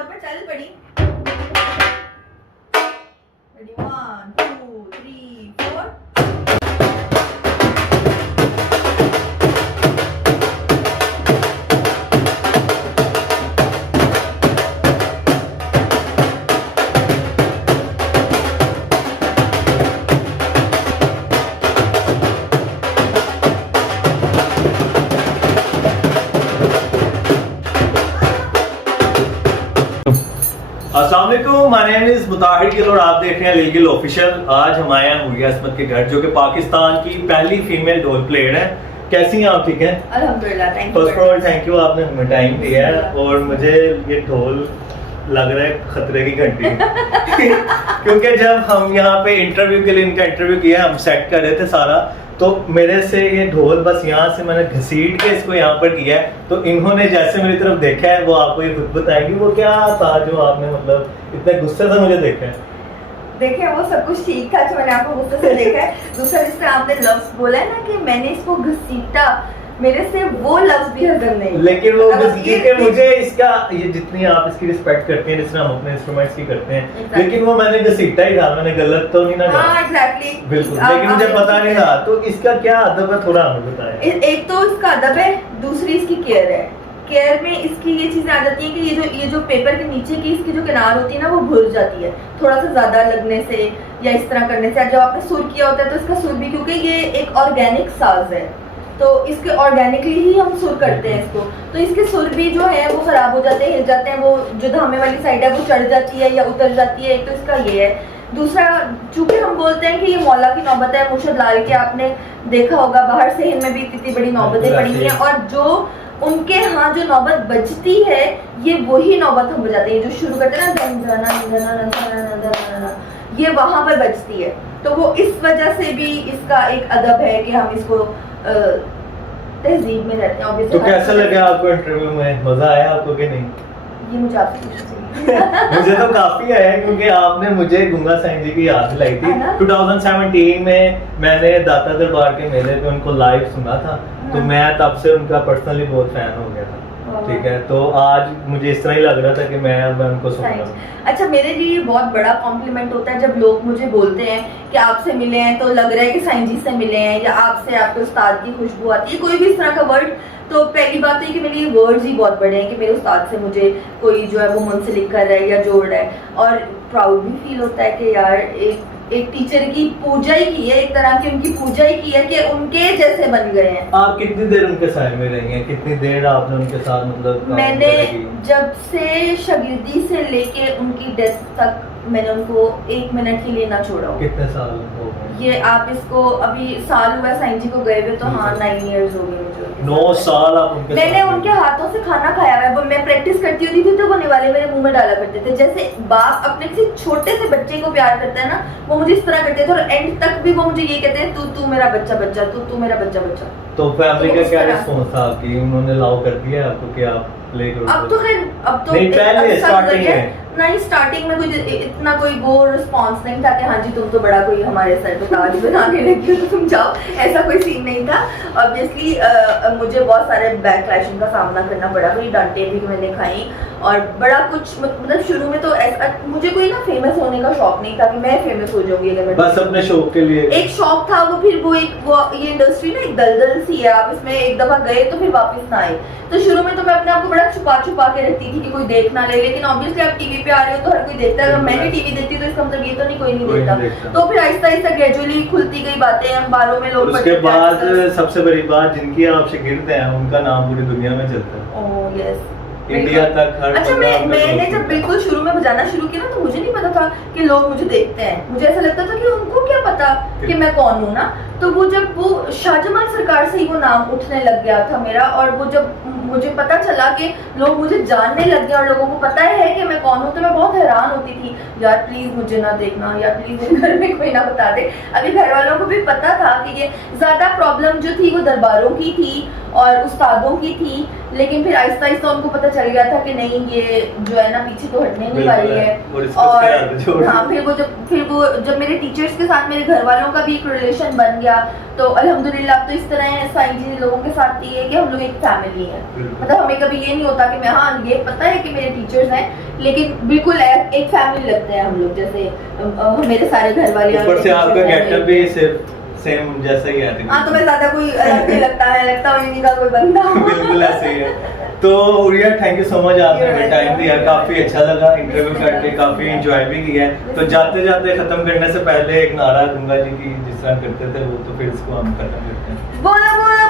Floor पे चल पड़ी। रेडी 1 2 3 4। अस्सलाम वालेकुम, माय नेम इज मुताहिर गिल और आप देख रहे हैं लीगल ऑफिशियल। आज हम आए हैं हुरिया असमत के घर, जो कि पाकिस्तान की पहली फीमेल ढोल प्लेयर है। कैसी हैं आप? ठीक हैं अल्हम्दुलिल्लाह, thank you. First of all thank you, आपने हमें टाइम दिया है। और मुझे ये ढोल लग रहा है खतरे की घंटी क्योंकि जब हम यहाँ पे इंटरव्यू के लिए इनका इंटरव्यू किया, हम सेट कर रहे थे सारा, तो मेरे से ये ढोल बस यहाँ से मैंने घसीट के इसको यहाँ पर किया है। तो इन्होंने जैसे मेरी तरफ देखा है, वो आपको ये खुद बताएंगी वो क्या था जो आपने मतलब इतने गुस्से से मुझे देखा है। देखिए, वो सब कुछ ठीक था जो मैंने आपको गुस्से से देखा है। दूसरा, जिस तरह आपने लफ्ज बोला है ना कि मैंने इसको घसीटा, मेरे से वो लफ्ज भी हजम नहीं। लेकिन वो घसीटे मुझे इसका ये जितनी आप इसकी रिस्पेक्ट करते हैं, जिस तरह हम अपने इंस्ट्रूमेंट्स की करते हैं, लेकिन वो मैंने घसीटा ही था, मैंने गलत तो नहीं ना कहा। हाँ, एग्जैक्टली, बिल्कुल। लेकिन मुझे पता नहीं था, तो इसका क्या अदब है थोड़ा हमें बताएं। एक तो इसका अदब है, दूसरी इसकी केयर है। केयर में इसकी ये चीजें आ जाती हैं कि ये जो पेपर के नीचे की इसकी जो किनार होती है ना, वो भुर जाती है थोड़ा सा ज्यादा लगने से या इस तरह करने से। जब आपने सुर किया होता है तो इसका सुर भी, क्योंकि ये एक ऑर्गेनिक साज है, तो इसके ऑर्गेनिकली ही हम सुर करते हैं इसको, तो इसके सुर भी जो है वो खराब हो जाते हैं, हिल जाते हैं। वो जो धामे वाली साइड है वो चढ़ जाती है या उतर जाती है। एक तो इसका ये है। दूसरा, चूंकि हम बोलते हैं कि ये मौला की नौबत है, मुर्शद लाल के आपने देखा होगा बाहर से हिंद में भी इतनी बड़ी नौबतें पड़ी हैं, और जो उनके यहाँ जो नौबत बजती है, ये वही नौबत हम बजाते हैं जो शुरू करते हैं ना, दन दना दना दना दना दना, ये वहां पर बजती है। तो वो इस वजह से भी इसका एक अदब है कि हम इसको तहजीब में रहते हैं। तो कैसा लगा आपको इंटरव्यू में? मजा आया आपको कि नहीं? ये मुझे आपसे पूछना चाहिए। मुझे तो काफी आया, क्योंकि आपने मुझे गुंगा साईं जी की याद दिलाई थी। 2017 में मैंने दाता दरबार के मेले पे उनको लाइव सुना था, तो मैं तब से उनका पर्सनली बहुत फैन हो गया था। ठीक है, तो आज मुझे इस तरह ही लग रहा था कि मैं उनको सुन रहा हूँ। अच्छा, मेरे लिए बहुत बड़ा कॉम्प्लीमेंट होता है जब लोग मुझे बोलते हैं कि आपसे मिले हैं तो लग रहा है कि साईं जी से मिले हैं, या आपसे आपके उस्ताद की खुशबू आती है, कोई भी इस तरह का वर्ड। तो पहली बात है कि मेरे लिए वर्ड्स ही बहुत बड़े हैं कि मेरे उस्ताद से मुझे कोई जो है वो मुंसलिक कर रहा है या जोड़ रहा है, और प्राउड भी फील होता है कि यार एक टीचर की पूजा ही की है, एक तरह की उनकी पूजा ही की है कि उनके जैसे बन गए हैं। आप कितनी देर उनके साथ में रही हैं? कितनी देर आपने उनके साथ मतलब मैंने जब से शागिर्दी से लेके उनकी डेथ तक मैंने उनको 1 मिनट के लिए ना छोड़ा। कितने साल हो गए? ये आप इसको अभी साल हुआ साईं जी को गए हुए, तो हाँ 9 इयर्स हो गए मुझे। 9 साल आप उनके मैंने उनके हाथों से खाना खाया हुआ है। मैं प्रैक्टिस करती होती थी तो वो निवाले मेरे मुंह में डाला करते थे। जैसे बाप अपने किसी छोटे से बच्चे को प्यार करता है ना, वो मुझे इस तरह करते थे, और एंड तक भी वो मुझे ये कहते हैं, तू मेरा बच्चा बच्चा, तू मेरा बच्चा बच्चा। तो फैमिली का क्या रिस्पॉन्स था आपकी? उन्होंने अलाउ कर दिया आपको कि आप प्ले करो? अब तो खैर, अब तो नहीं, पहले स्टार्टिंग में नहीं, स्टार्टिंग में कोई इतना कोई वो रिस्पॉन्स नहीं था कि हाँ जी तुम तो बड़ा कोई हमारे सर पे ताज बनाने लगी हो तो तुम जाओ, ऐसा कोई सीन नहीं था। ऑब्वियसली मुझे बहुत सारे बैकलैशिंग का सामना करना पड़ा, कोई डांटे भी मैंने खाई, और बड़ा कुछ मतलब शुरू में तो ऐसा मुझे कोई ना फेमस होने का शौक नहीं था कि मैं फेमस हो जाऊंगी अगर मैं बस अपने शौक के लिए। एक शौक था वो, फिर वो ये इंडस्ट्री ना एक दलदल सी है, आप इसमें एक दफा गए तो फिर वापस ना आए। तो शुरू में तो मैं अपने आप को बड़ा छुपा के रखती थी कि कोई देख ना ले, लेकिन ऑब्वियसली आप टीवी पे आ रहे हो तो हर कोई देखता है। अगर मैंने टीवी देखती तो इसका मतलब ये तो नहीं कोई नहीं देखता। तो फिर आहिस्ता आहिस्ता ग्रेजुअली खुलती गई बातें, अखबारों में लोग। उसके बाद सबसे बड़ी बात, जिनकी आप शागिर्द हैं उनका नाम पूरी दुनिया में चलता है। ओह यस, इंडिया तक हर। अच्छा, मैंने जब बिल्कुल शुरू में बजाना शुरू किया ना, तो मुझे नहीं पता था कि लोग मुझे देखते हैं। मुझे ऐसा लगता था कि उनको क्या पता कि मैं कौन हूँ ना। तो वो जब वो शाहजमाल सरकार से ही वो नाम उठने लग गया था मेरा, और वो जब मुझे पता चला कि लोग मुझे जानने लग गए और लोगों को पता है कि मैं कौन हूँ, तो मैं बहुत हैरान होती थी, यार प्लीज मुझे ना देखना, या प्लीज मेरे घर में कोई ना बता दे। अभी घर वालों को भी पता था कि ये ज्यादा प्रॉब्लम जो थी वो दरबारों की थी और उस्तादों की थी, लेकिन फिर आहिस्ता आहिस्ता उनको पता चल गया था कि नहीं ये जो है ना पीछे तो हटने नहीं वाली है। और इसको उसके आगे छोड़ हाँ फिर वो जब मेरे टीचर्स के साथ मेरे घर वालों का भी एक रिलेशन बन गया, तो अल्हम्दुलिल्लाह अब तो इस तरह है साईं जी लोगों के साथ ये है कि हम लोग एक फैमिली है। मतलब हमें कभी ये नहीं होता कि मैं हाँ ये पता है कि मेरे टीचर्स हैं, लेकिन बिल्कुल एक फैमिली लगते हैं हम लोग, जैसे मेरे सारे घर वाले। ऊपर से आपका गेटअप भी सिर्फ सेम जैसा ही है। हाँ तो मैं ज्यादा कोई अलग नहीं लगता है, लगता हूँ इन्हीं का कोई बंदा। बिल्कुल ऐसे ही है। तो urea thank you so much, आपने हमें टाइम दिया, काफी अच्छा लगा इंटरव्यू करके, काफी एंजॉय भी किया है। तो जाते जाते खत्म करने से पहले एक नारा दूंगा जी की जिस तरह करते थे वो, तो फिर इसको हम खत्म करते हैं। बोलो बोलो